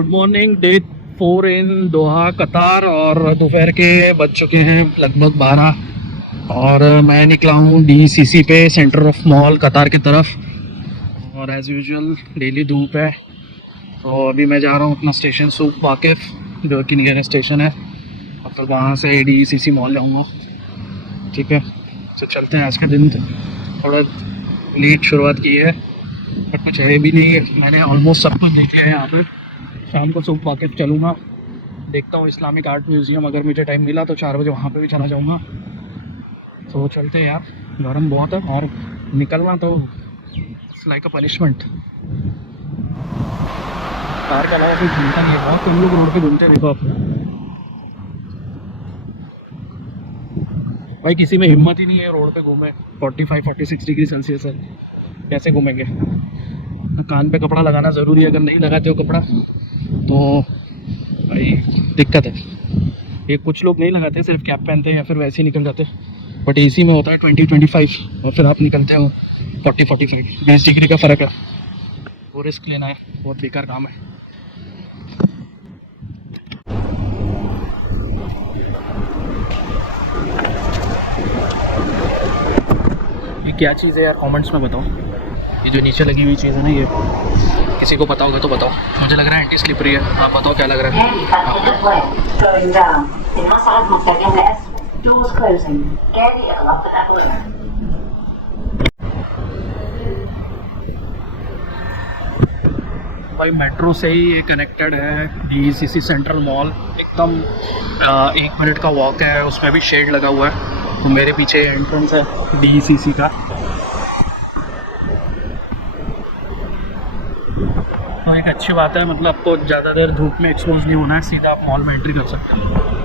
Good morning. Day 4 इन दोहा कतार और दोपहर के बज चुके हैं लगभग 12 और मैं निकला हूँ DCC पे, सेंटर ऑफ मॉल कतार की तरफ। और एज़ यूजुअल डेली धूप है, तो अभी मैं जा रहा हूँ अपना स्टेशन सूक वाकिफ़ जो कि नियरेस्ट स्टेशन है, और फिर वहाँ से DCC मॉल जाऊँगा। ठीक है, तो चलते हैं। आज का दिन थोड़ा लेट शुरुआत की है बट कुछ है भी नहीं, मैंने ऑलमोस्ट सब कुछ देख लिया है यहाँ पर। शाम को सूक वाकिफ़ चलूँगा, देखता हूँ इस्लामिक आर्ट म्यूज़ियम, अगर मुझे टाइम मिला तो 4 बजे वहाँ पे भी चला जाऊँगा। तो चलते हैं यार, गर्म बहुत है और निकलना तो it's like a punishment. Car के अलावा कोई घूमता नहीं है, बहुत कम लोग रोड पे घूमते हैं। देखो आप भाई, किसी में हिम्मत ही नहीं है रोड पे घूमे। 45-46 डिग्री सेल्सियस है, कैसे घूमेंगे? कान पे कपड़ा लगाना ज़रूरी है, अगर नहीं लगाते हो कपड़ा तो भाई दिक्कत है। ये कुछ लोग नहीं लगाते, सिर्फ कैप पहनते हैं या फिर वैसे ही निकल जाते हैं। बट AC में होता है 20-25 और फिर आप निकलते हो 40-45, 20 डिग्री का फ़र्क है। वो रिस्क लेना है, बहुत बेकार काम है। ये क्या चीज़ है यार, कमेंट्स में बताओ। ये जो नीचे लगी हुई चीज़ है ना, ये किसी को पता होगा तो बताओ। मुझे लग रहा है एंटी स्लिपरी है, आप बताओ क्या लग रहा है। भाई मेट्रो से ही ये कनेक्टेड है DCC सेंट्रल मॉल, एकदम 1 मिनट का वॉक है, उसमें भी शेड लगा हुआ है। तो मेरे पीछे एंट्रेंस है DCC का। तो एक अच्छी बात है, मतलब आपको ज़्यादा देर धूप में एक्सपोज नहीं होना है, सीधा आप मॉल में एंट्री कर सकते हैं।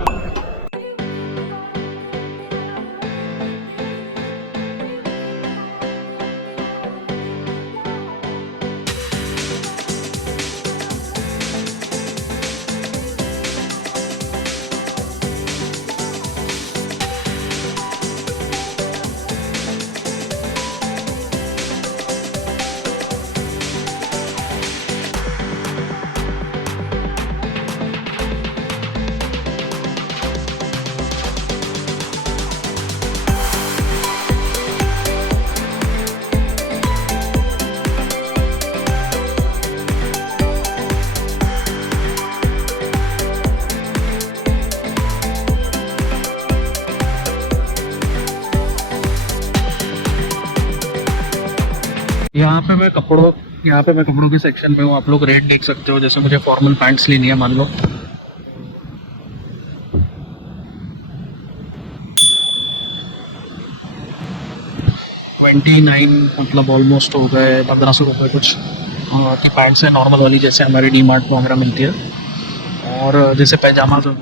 यहाँ पे मैं कपड़ों के सेक्शन में हूँ। आप लोग रेट देख सकते हो। जैसे मुझे फॉर्मल पैंट्स लेनी है, मान लो 29, मतलब ऑलमोस्ट हो गए 1500 रुपये कुछ की पैंट्स है, नॉर्मल वाली जैसे हमारी DMart वगैरह मिलती है। और जैसे पैजामा तो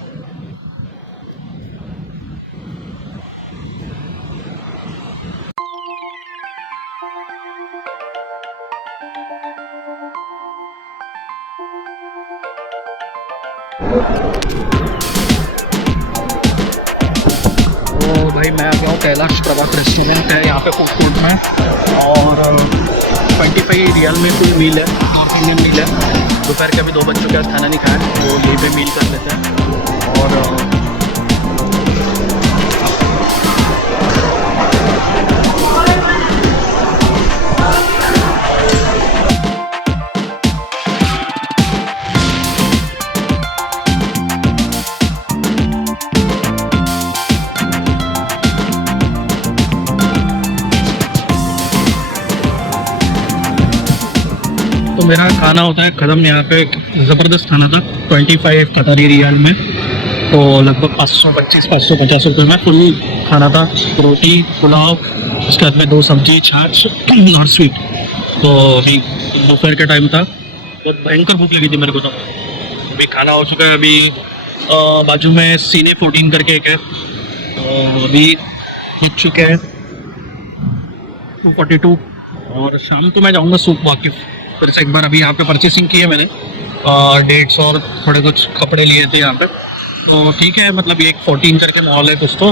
भाई मैं आ गया हूँ कैलाश प्रभात रेस्टोरेंट है यहाँ पे फूड कोर्ट में, और 25 रियल में फुल मील है, नॉर्थ इंडियन मील है। दोपहर के अभी 2 बज चुके हैं, खाना नहीं खाया, तो यहीं पे मील कर लेते हैं। और तो मेरा खाना होता है ख़त्म यहाँ पे। ज़बरदस्त खाना था, 25 कतारी रियाल में, तो लगभग 525-550 रुपये में फुल खाना था। रोटी, पुलाव, उसके बाद में 2 सब्जी, छाछ और स्वीट। तो अभी दोपहर का टाइम था, बहुत भयंकर भूख लगी थी मेरे को। तो अभी खाना हो चुका है। अभी बाजू में सीने 14 करके एक है, तो अभी बज चुके हैं 2:42। और शाम को मैं जाऊँगा सूक वाकिफ़ फिर से एक बार। अभी यहाँ पे परचेसिंग की है मैंने, डेट्स और थोड़े कुछ कपड़े लिए थे यहाँ पे। तो ठीक है, मतलब ये एक 14 करके मॉल है कुछ, तो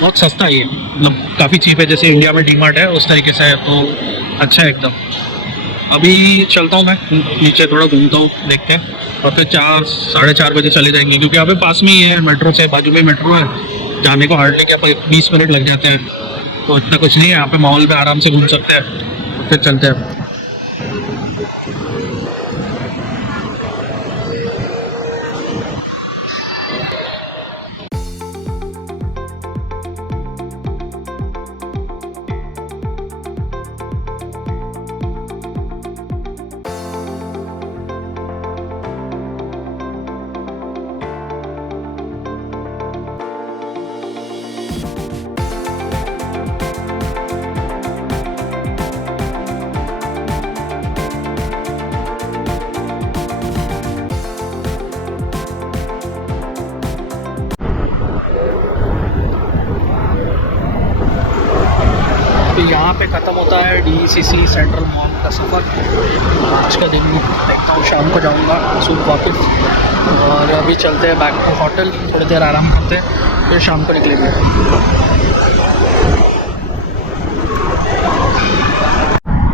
बहुत सस्ता है ये, मतलब काफ़ी चीप है, जैसे इंडिया में DMart है उस तरीके से है, तो अच्छा है एकदम। अभी चलता हूँ मैं नीचे, थोड़ा घूमता हूँ, देखते हैं और फिर 4 साढ़े 4 बजे चले जाएंगे, क्योंकि यहाँ पे पास में ही है, मेट्रो से बाजू में मेट्रो है, जाने को हार्डली क्या 20 मिनट लग जाते हैं। तो इतना कुछ नहीं है, यहाँ पे मॉल में आराम से घूम सकते हैं। फिर चलते हैं। तो यहाँ पे ख़त्म होता है DCC सेंट्रल मॉल का सफ़र। आज का दिन देखता हूँ, शाम को जाऊँगा सूप वापस, और अभी चलते हैं बैक टू होटल, थोड़ी देर आराम करते हैं, फिर शाम को निकलेंगे।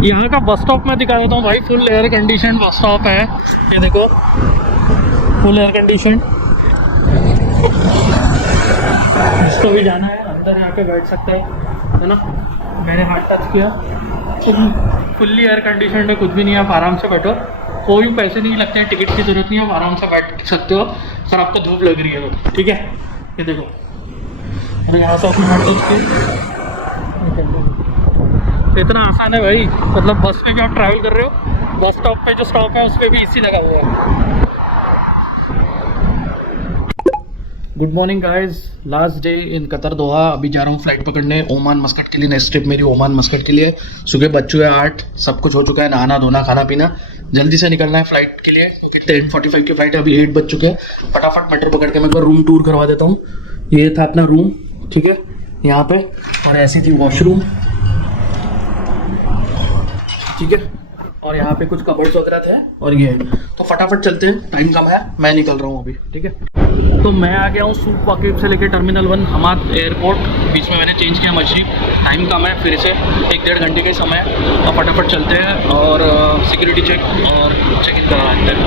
यहाँ का बस स्टॉप मैं दिखा देता हूँ भाई, full air condition bus stop है। ये देखो, फुल एयर कंडीशन। जिसको भी जाना है अंदर यहाँ पे बैठ सकते है ना। मैंने हाथ टच किया, फुल्ली एयर कंडीशन है, कुछ भी नहीं, आप आराम से बैठो, कोई पैसे नहीं लगते हैं, टिकट की जरूरत नहीं है, आप आराम से बैठ सकते हो। सर आपको धूप लग रही है तो ठीक है, ये देखो। और यहाँ से अपनी हाथ टच की, इतना आसान है भाई। मतलब बस में जो आप ट्रैवल कर रहे हो, बस स्टॉप पे जो स्टॉप है उस पर भी AC लगा हुआ है। Good morning guys, last day in Qatar Doha. अभी जा रहा हूँ फ्लाइट पकड़ने ओमान मस्कट के लिए। नेक्स्ट ट्रिप मेरी ओमान मस्कट के लिए। सुबह बज चुके हैं 8, सब कुछ हो चुका है, नहाना धोना खाना पीना, जल्दी से निकलना है फ्लाइट के लिए, क्योंकि 10:45 की फ्लाइट है। अभी 8 बज चुके हैं। फटाफट मेट्रो पकड़ के मैं एक बार रूम टूर करवा देता हूँ। ये था अपना रूम, ठीक है, यहाँ पे, और ऐसी थी वॉशरूम, ठीक है, और यहाँ पे कुछ कबर्ड्स वगैरह थे, और ये तो फटाफट चलते हैं, टाइम कम है, मैं निकल रहा हूँ अभी, ठीक है। तो मैं आ गया हूँ सूप वाकिफ से लेकर टर्मिनल 1 हमाद एयरपोर्ट। बीच में मैंने चेंज किया मशीन, टाइम कम है, फिर से 1-1.5 घंटे का ही समय है, और फटाफट चलते हैं और सिक्योरिटी चेक और चेक इन करा लेते हैं।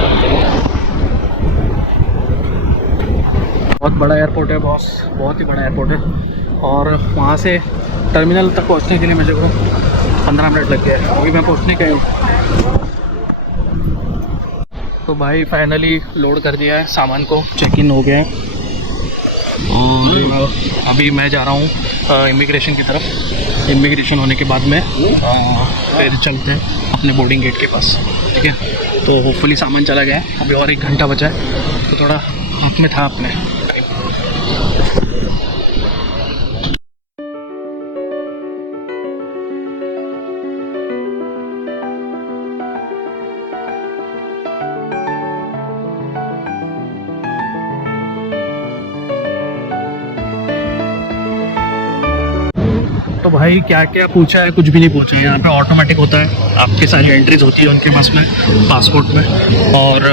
बहुत बड़ा एयरपोर्ट है बॉस, बहुत ही बड़ा एयरपोर्ट है, और वहाँ से टर्मिनल तक पहुँचने के लिए मुझे को 15 मिनट लग गए। अभी मैं पहुँचने का हूँ। तो भाई फाइनली लोड कर दिया है सामान को, चेक इन हो गया है, और अभी मैं जा रहा हूँ इमिग्रेशन की तरफ। इमिग्रेशन होने के बाद में फिर चलते हैं अपने बोर्डिंग गेट के पास, ठीक है। तो होपफुली सामान चला गया है, अभी और 1 घंटा बचा है, तो थोड़ा हाथ में था अपने। तो भाई क्या क्या पूछा है, कुछ भी नहीं पूछा है। यहाँ पे ऑटोमेटिक होता है, आपकी सारी एंट्रीज होती है उनके पास में पासपोर्ट में। और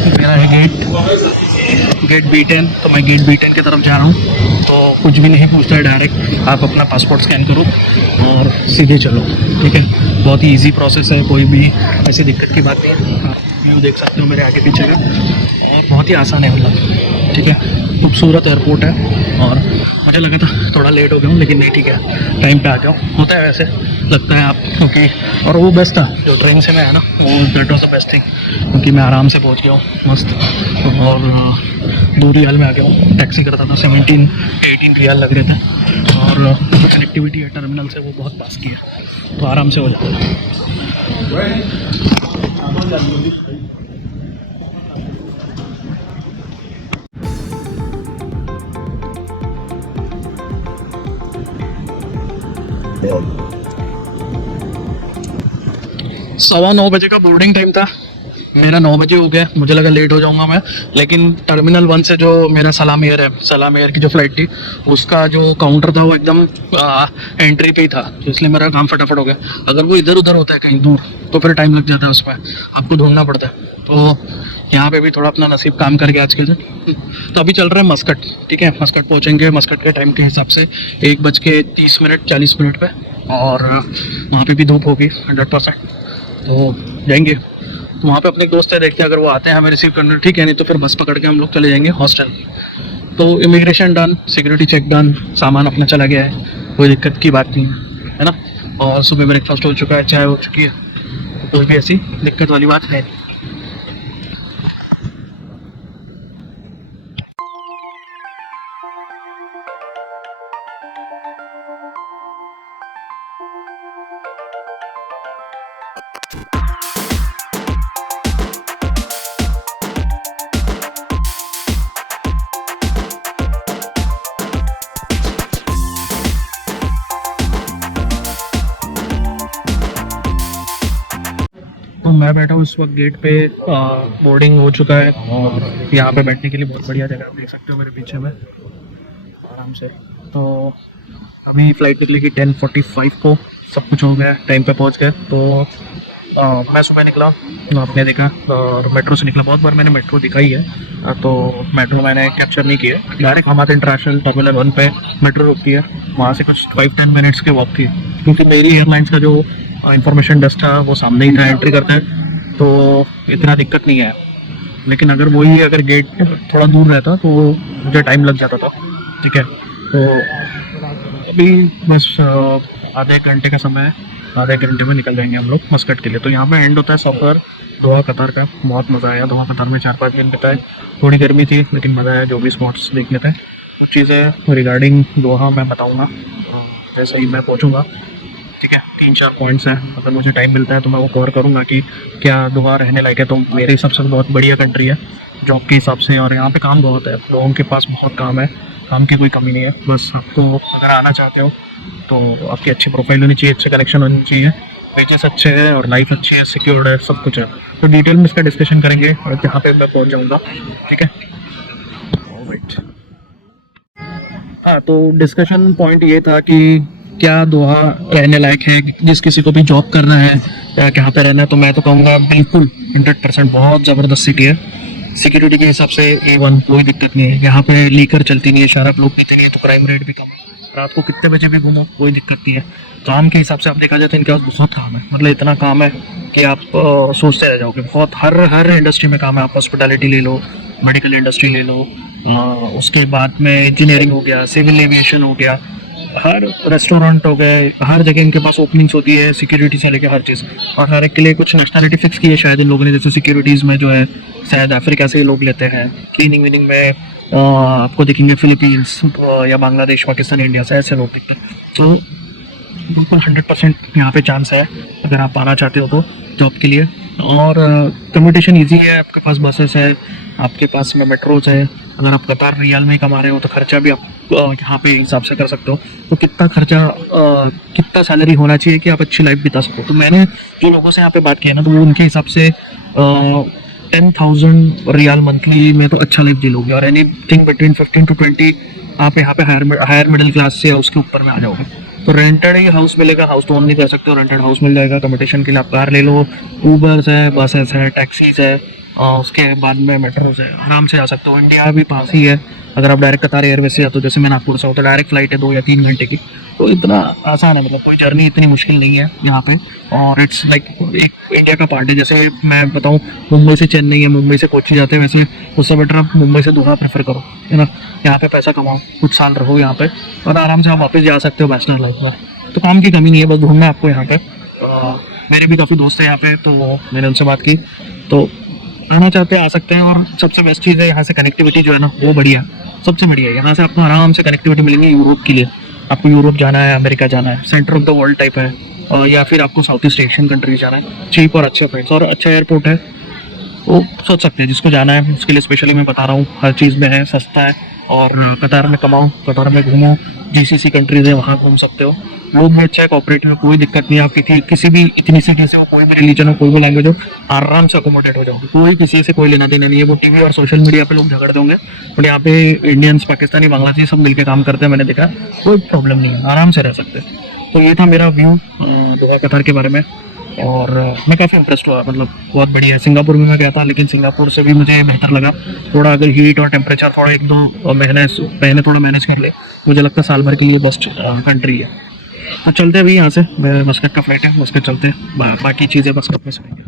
मेरा है गेट B10, तो मैं गेट B10 की तरफ जा रहा हूँ। तो कुछ भी नहीं पूछता है, डायरेक्ट आप अपना पासपोर्ट स्कैन करो और सीधे चलो, ठीक है। बहुत ही ईजी प्रोसेस है, कोई भी ऐसी दिक्कत की बात नहीं है। आप व्यू देख सकते हो मेरे आगे पीछे का, और बहुत ही आसान है मतलब, ठीक है। खूबसूरत एयरपोर्ट है, और मुझे लगा था थोड़ा लेट हो गया हूँ, लेकिन नहीं, ठीक है, टाइम पे आ गया हूँ। होता है वैसे, लगता है आप, क्योंकि और वो बेस्ट था जो ट्रेन से मैं है ना, वो that was the best thing, क्योंकि मैं आराम से पहुँच गया हूँ मस्त। और 2 रियाल में आ गया हूँ, टैक्सी करता था 17-18 रियाल लग रहे थे, और कनेक्टिविटी है टर्मिनल से वो बहुत पास की है, तो आराम से हो जाता है। सवा 9 बजे का बोर्डिंग टाइम था, मेरा 9 बजे हो गया। मुझे लगा लेट हो जाऊंगा मैं, लेकिन टर्मिनल 1 से जो मेरा सलाम एयर है, सलाम एयर की जो फ्लाइट थी, उसका जो काउंटर था वो एकदम एंट्री पे ही था, तो इसलिए मेरा काम फटाफट हो गया। अगर वो इधर उधर होता है कहीं दूर तो फिर टाइम लग जाता है, उसमें आपको ढूंढना पड़ता है। तो यहाँ पे भी थोड़ा अपना नसीब काम कर गया आज के दिन। तो अभी चल रहा है मस्कट, ठीक है, मस्कट पहुँचेंगे मस्कट के टाइम के हिसाब से 1:30 पे, और वहाँ पे भी धूप होगी 100%, तो जाएंगे। तो वहाँ पे अपने दोस्त है, देखते हैं अगर वो आते हैं हमें रिसीव करने ठीक है, नहीं तो फिर बस पकड़ के हम लोग चले जाएंगे हॉस्टल। तो immigration done, security check done, सामान अपना चला गया है, कोई दिक्कत की बात नहीं है ना। और सुबह ब्रेकफास्ट हो चुका है, चाय हो चुकी है, तो कोई भी ऐसी दिक्कत वाली बात है नहीं। तो मैं बैठा हूँ इस वक्त गेट पे, बोर्डिंग हो चुका है और यहाँ पे बैठने के लिए बहुत बढ़िया जगह आप देख सकते हो मेरे पीछे में आराम से। तो अभी फ़्लाइट निकलेगी 10:45 को, सब कुछ हो गया, टाइम पे पहुँच गए। तो मैं सुबह निकला, आपने देखा, और मेट्रो से निकला। बहुत बार मैंने मेट्रो दिखाई है, तो मेट्रो मैंने कैप्चर नहीं किया। डायरेक्ट हमारे इंटरनेशनल टर्मिनल 1 पे मेट्रो रुकती है, वहाँ से कुछ 5-10 मिनट्स के वॉक थी, क्योंकि मेरी एयरलाइंस का जो इंफॉर्मेशन डेस्क था वो सामने ही था, एंट्री करते हैं तो इतना दिक्कत नहीं है। लेकिन अगर वही अगर गेट थोड़ा दूर रहता तो मुझे टाइम लग जाता था, ठीक है। तो अभी बस आधे एक घंटे का समय है, आधे एक घंटे में निकल जाएंगे हम लोग मस्कट के लिए। तो यहाँ पे एंड होता है सफ़र दोहा कतार का। बहुत मज़ा आया दोहा कतार में, 4-5 दिन बिताए। थोड़ी गर्मी थी लेकिन मज़ा आया, जो भी स्पॉट्स देखने थे। कुछ चीज़ें रिगार्डिंग दोहा मैं बताऊँगा जैसे ही मैं पहुँचूँगा, ठीक है। 3-4 पॉइंट्स हैं, अगर मुझे टाइम मिलता है तो मैं वो कवर करूँगा कि क्या दोहा रहने लायक है। तो मेरे हिसाब से बहुत बढ़िया कंट्री है जॉब के हिसाब से, और यहाँ पे काम बहुत है, लोगों के पास बहुत काम है, काम की कोई कमी नहीं है। बस आपको अगर आना चाहते हो तो आपकी अच्छी प्रोफाइल होनी चाहिए, अच्छे कनेक्शन होनी चाहिए, वेजेस अच्छे हैं और लाइफ अच्छी है, सिक्योर्ड है, सब कुछ है। तो डिटेल में इसका डिस्कशन करेंगे और यहाँ पे मैं पहुँच जाऊँगा, ठीक है। हाँ, तो डिस्कशन पॉइंट ये था कि क्या दोहा रहने लायक है, जिस किसी को भी जॉब करना है या यहाँ पे रहना है, तो मैं तो कहूँगा बिल्कुल 100% बहुत ज़बरदस्त सिटी है। सिक्योरिटी के हिसाब से A1, कोई दिक्कत नहीं है। यहाँ पे लीकर चलती नहीं है, शराब लोग पीते नहीं है, तो क्राइम रेट भी कम है। रात को कितने बजे भी घूमो कोई दिक्कत नहीं है। काम के हिसाब से आप देखा जाए तो इनके पास बहुत काम है, मतलब इतना काम है कि आप सोचते रह जाओगे। बहुत हर इंडस्ट्री में काम है। आप हॉस्पिटैलिटी ले लो, मेडिकल इंडस्ट्री ले लो, उसके बाद में इंजीनियरिंग हो गया, सिविल एविएशन हो गया, हर रेस्टोरेंट हो गए, हर जगह इनके पास ओपनिंग्स होती है, सिक्योरिटी से लेकर हर चीज़। और हर एक के लिए कुछ नेशनलिटी फिक्स की है शायद इन लोगों ने, जैसे सिक्योरिटीज़ में जो है शायद अफ्रीका से लोग लेते हैं, क्लीनिंग वीनिंग में आपको दिखेंगे फिलीपींस या बांग्लादेश, पाकिस्तान, इंडिया से ऐसे लोग दिखते हैं। तो बिल्कुल 100% यहाँ पे चांस है अगर आप आना चाहते हो तो जॉब के लिए। और कम्यूटेशन ईजी है, आपके पास बसेस है, आपके पास में मेट्रोज है। अगर आप कतार रियाल में ही कमा रहे हो तो खर्चा भी आप यहाँ पे हिसाब से कर सकते हो। तो कितना खर्चा, कितना सैलरी होना चाहिए कि आप अच्छी लाइफ बिता सको। तो मैंने जो लोगों से यहाँ पे बात किया ना, तो वो उनके हिसाब से 10,000 रियाल मंथली में तो अच्छा लाइफ जी लोगे, और एनीथिंग बिटवीन 15 to 20 आप यहाँ पे हायर मिडिल क्लास से उसके ऊपर में आ जाओगे। तो रेंटेड ही हाउस मिलेगा, हाउस तो ओन नहीं कर सकते हो, रेंटेड हाउस मिल जाएगा। कम्यूटेशन के लिए आप कार ले लो, ऊबर्स है, बसेस है, टैक्सीज है, और उसके बाद में मेट्रोज है, आराम से आ सकते हो। इंडिया भी पास ही है, अगर आप डायरेक्ट कतार एयरवेज से जाते हो, जैसे मैं नागपुर से हूँ तो डायरेक्ट फ्लाइट है 2 या 3 घंटे की, तो इतना आसान है, मतलब कोई जर्नी इतनी मुश्किल नहीं है यहाँ पे। और इट्स लाइक एक इंडिया का पार्ट है। जैसे मैं बताऊँ, मुंबई से चेन्नई या मुंबई से कोची जाते हैं, वैसे उससे बेटर आप मुंबई से दोहा प्रेफर करो, है ना। यहाँ पे पैसा कमाओ, कुछ साल रहो यहाँ पे, और आराम से आप वापस जा सकते हो बैचलर लाइफ में। तो काम की कमी नहीं है, बस ढूंढना है आपको यहाँ पे। मेरे भी काफ़ी दोस्त हैं यहाँ पे, तो मैंने उनसे बात की, तो आना चाहते हैं आ सकते हैं। और सबसे बेस्ट चीज़ है यहाँ से कनेक्टिविटी जो है ना, वो बढ़िया, सबसे बढ़िया है। यहाँ से आपको आराम से कनेक्टिविटी मिलेंगी यूरोप के लिए। आपको यूरोप जाना है, अमेरिका जाना है, centre of the world type है, या फिर आपको साउथ ईस्ट एशियन कंट्री जाना है, चीप और अच्छे फ्रेंड्स और अच्छा एयरपोर्ट है, वो सोच सकते हैं। जिसको जाना है उसके लिए स्पेशली मैं बता रहा हूँ, हर चीज़ में है, सस्ता है। और कतार में कमाओ, कतार में घूमो, GCC कंट्रीज है वहाँ घूम सकते हो। लोग भी अच्छा है, कॉपरेटिव है, कोई दिक्कत नहीं है। आप किसी भी इतनी सिटी से हो, कोई भी रिलीजन हो, कोई भी लैंग्वेज हो, आराम से अकोमोडेट हो जाओगे। कोई किसी से कोई लेना देना नहीं है। वो टीवी और सोशल मीडिया पे लोग झगड़ते होंगे, बट यहाँ पे इंडियंस, पाकिस्तानी, बांग्लादेशी सब मिलकर काम करते हैं, मैंने देखा, कोई प्रॉब्लम नहीं है, आराम से रह सकते हैं। तो ये था मेरा व्यू दोहा कतार के बारे में, और मैं काफ़ी इंप्रेस्ड हुआ, मतलब बहुत बढ़िया है। सिंगापुर में मैं गया था, लेकिन सिंगापुर से भी मुझे बेहतर लगा। थोड़ा अगर हीट और टेम्परेचर थोड़ा 1-2 महीने थोड़ा मैनेज कर ले, मुझे लगता है साल भर के लिए बेस्ट कंट्री है। तो चलते हैं अभी यहाँ से, मस्कट का फ्लाइट है, मस्कट चलते हैं, बाकी चीज़ें मस्कट में सुनेंगे।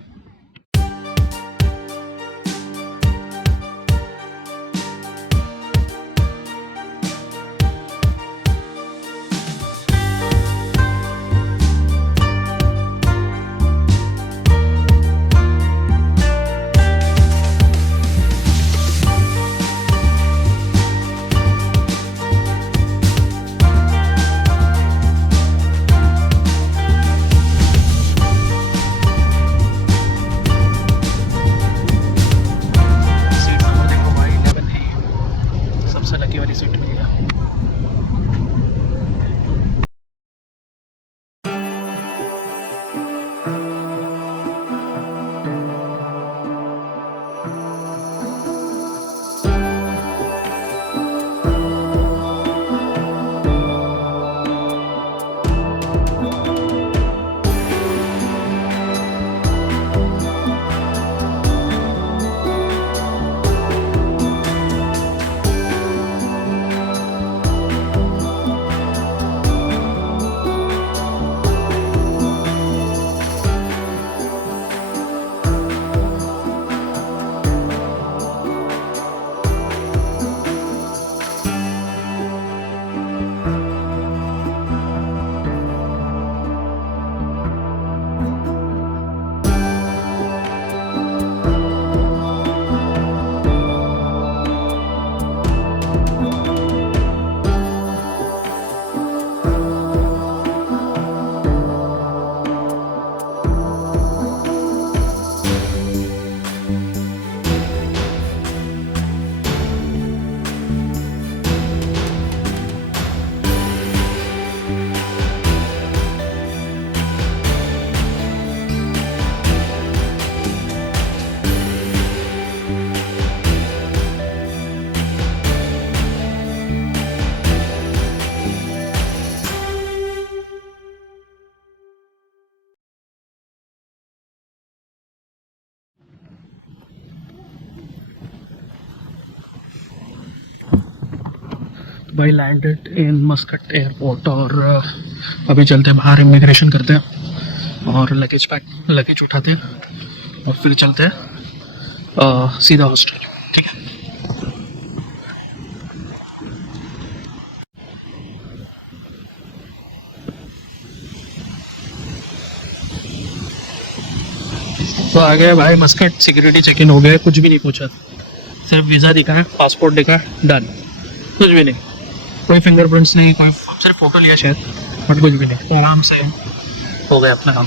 भाई लैंडेड इन मस्कट एयरपोर्ट और अभी चलते हैं बाहर, इमिग्रेशन करते हैं और लगेज उठाते हैं और फिर चलते हैं सीधा हॉस्टल। ठीक है। तो आ गए भाई मस्कट, सिक्योरिटी चेक इन हो गया, कुछ भी नहीं पूछा, सिर्फ वीज़ा दिखा है, पासपोर्ट दिखा, डन, कुछ भी नहीं, कोई फिंगरप्रिंट्स नहीं, कोई सिर्फ फ़ोटो लिया शायद, बट कुछ भी नहीं, तो आराम से हो गया अपना काम,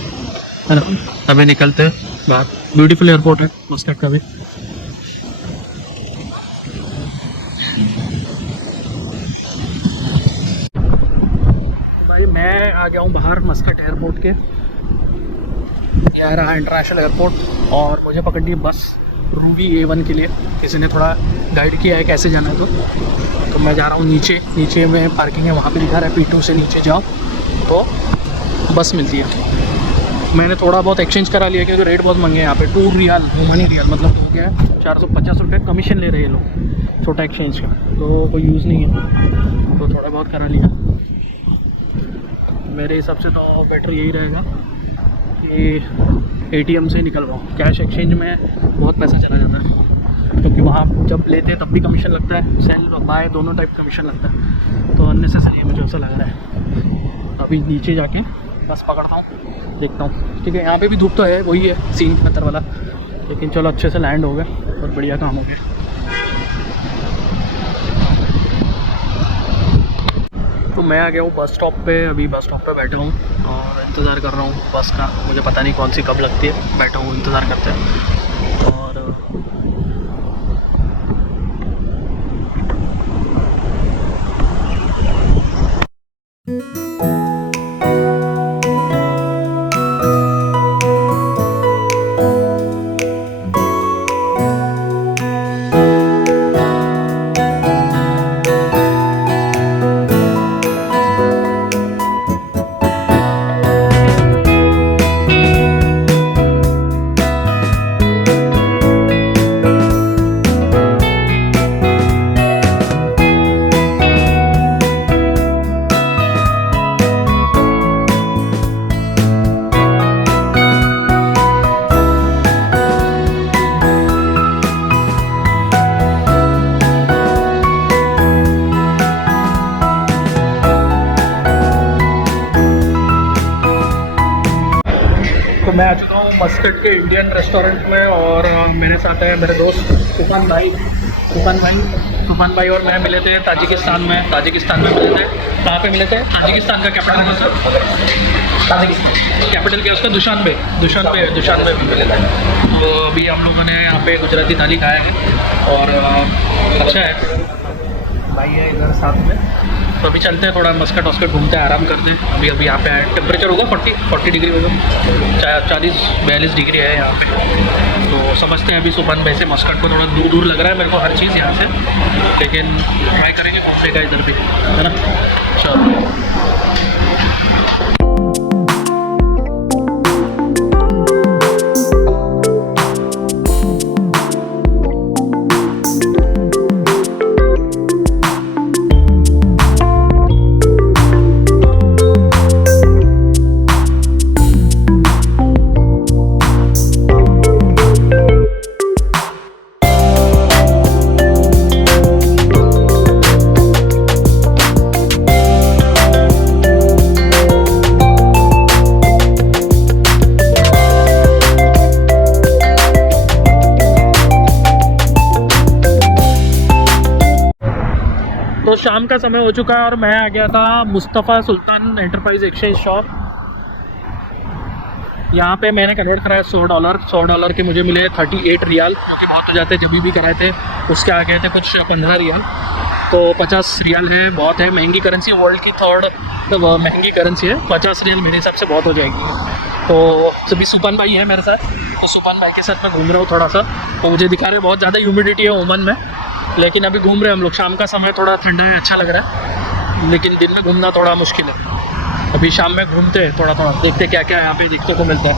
है ना। अभी निकलते हैं बाहर, ब्यूटीफुल एयरपोर्ट है मस्कट का भी। भाई मैं आ गया हूँ बाहर मस्कट एयरपोर्ट के, ये रहा इंटरनेशनल एयरपोर्ट और मुझे पकड़नी है बस रूबी A1 के लिए। किसी ने थोड़ा गाइड किया है कैसे जाना है, तो मैं जा रहा हूँ नीचे में पार्किंग है, वहाँ पे दिखा रहा है P2 से नीचे जाओ तो बस मिलती है। मैंने थोड़ा बहुत एक्सचेंज करा लिया क्योंकि रेट बहुत महंगे हैं यहाँ पे, 2 रियाल ओमानी रियाल मतलब हो गया 450 रुपये कमीशन ले रहे हैं लोग छोटा एक्सचेंज का, तो कोई यूज़ नहीं है, तो थोड़ा बहुत करा लिया। मेरे हिसाब से तो बेटर यही रहेगा कि ATM से निकलवाओ, कैश एक्सचेंज में बहुत पैसा चला जाता है, क्योंकि वहाँ जब लेते हैं तब भी कमीशन लगता है, सेल बाय दोनों टाइप कमीशन लगता है, तो अननेसेसरी मुझे ऐसा लग रहा है। अभी नीचे जाके बस पकड़ता हूँ, देखता हूँ। ठीक है, यहाँ पे भी धूप तो है, वही है सीन खतर वाला, लेकिन चलो अच्छे से लैंड हो गए और बढ़िया काम हो गया। तो मैं आ गया हूँ बस स्टॉप पे, अभी बस स्टॉप पे बैठा हूँ और इंतज़ार कर रहा हूँ बस का, मुझे पता नहीं कौन सी कब लगती है, बैठा हूँ इंतज़ार करते हैं। और तो मैं आ चुका हूँ मस्कट के इंडियन रेस्टोरेंट में और मेरे साथ है मेरे दोस्त तूफान भाई और मैं मिले थे ताजिकिस्तान में मिले थे। कहाँ पे मिले थे? ताजिकिस्तान का कैपिटल कौन सा? कैपिटल क्या उसका? दुशानबे में मिले थे। तो अभी हम लोगों ने यहाँ पे गुजराती थाली खाया है और अच्छा है, भाई है इधर साथ में। तो अभी चलते हैं थोड़ा मस्कट घूमते हैं, आराम करते हैं। अभी यहाँ पे टेम्परेचर होगा 40 डिग्री होगा, 40-42 डिग्री है यहाँ पे। तो समझते हैं अभी सुबह में से मस्कट को थोड़ा दूर लग रहा है मेरे को हर चीज़ यहाँ से, लेकिन ट्राई करेंगे घूमने का इधर भी, है ना। चलो तो शाम का समय हो चुका है और मैं आ गया था मुस्तफ़ा सुल्तान एंटरप्राइज एक्सचेंज शॉप। यहाँ पे मैंने कन्वर्ट कराया $100 के मुझे मिले 38 रियाल, जो कि बहुत हो जाते हैं। जब भी कराए थे उसके आ गए थे कुछ 15 रियाल, तो 50 रियाल है, बहुत है। महंगी करेंसी, वर्ल्ड की 3rd महंगी करेंसी है। 50 रियाल मेरे हिसाब से बहुत हो जाएगी। तो सभी सुपन भाई है मेरे साथ, तो सुपन भाई के साथ मैं घूम रहा हूँ थोड़ा सा। तो मुझे दिखा रहे बहुत ज़्यादा ह्यूमिडिटी है ओमान में, लेकिन अभी घूम रहे हैं हम लोग। शाम का समय थोड़ा ठंडा है, अच्छा लग रहा है, लेकिन दिन में घूमना थोड़ा मुश्किल है। अभी शाम में घूमते हैं थोड़ा, देखते क्या क्या यहाँ पे देखने को मिलता है।